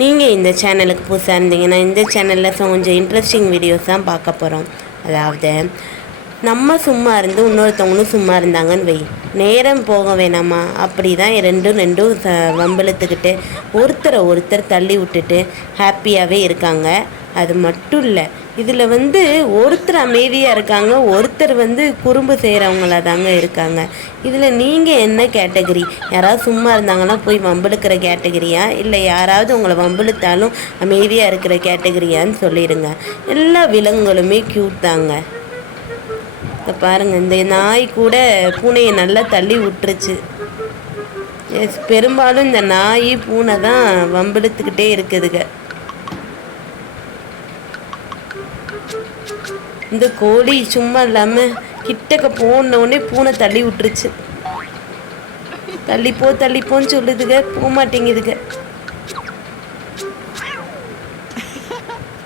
நீங்கள் இந்த சேனலுக்கு புதுசாக இருந்தீங்கன்னா இந்த சேனலில் கொஞ்சம் இன்ட்ரெஸ்டிங் வீடியோஸ் தான் பார்க்க போகிறோம். அதாவது நம்ம சும்மா இருந்து இன்னொருத்தவங்களும் சும்மா இருந்தாங்கன்னு வை, நேரம் போக வேணாமா? அப்படி தான் ரெண்டும் வம்பிழுத்துக்கிட்டு ஒருத்தர் தள்ளி விட்டுட்டு ஹாப்பியாகவே இருக்காங்க. அது மட்டும் இல்லை, இதில் ஒருத்தர் அமைதியாக இருக்காங்க, ஒருத்தர் குறும்பு செய்கிறவங்களா தாங்க இருக்காங்க. இதில் நீங்கள் என்ன கேட்டகரி? யாராவது சும்மா இருந்தாங்கன்னா போய் வம்பிழுக்கிற கேட்டகரியா, இல்லை யாராவது உங்களை வம்பிழுத்தாலும் அமைதியாக இருக்கிற கேட்டகரியான்னு சொல்லிடுங்க. எல்லா விலங்குகளுமே க்யூட் தாங்க. இப்போ பாருங்கள், இந்த நாய் கூட பூனையை நல்லா தள்ளி விட்டுருச்சு. பெரும்பாலும் இந்த நாய் பூனை தான் வம்பிழுத்துக்கிட்டே இருக்குதுங்க. இந்த கோழி சும்மா இல்லாமல் கிட்டக்க போனோடனே பூனை தள்ளி விட்டுருச்சு. தள்ளிப்போன்னு சொல்லுதுங்க, போக மாட்டேங்குதுங்க.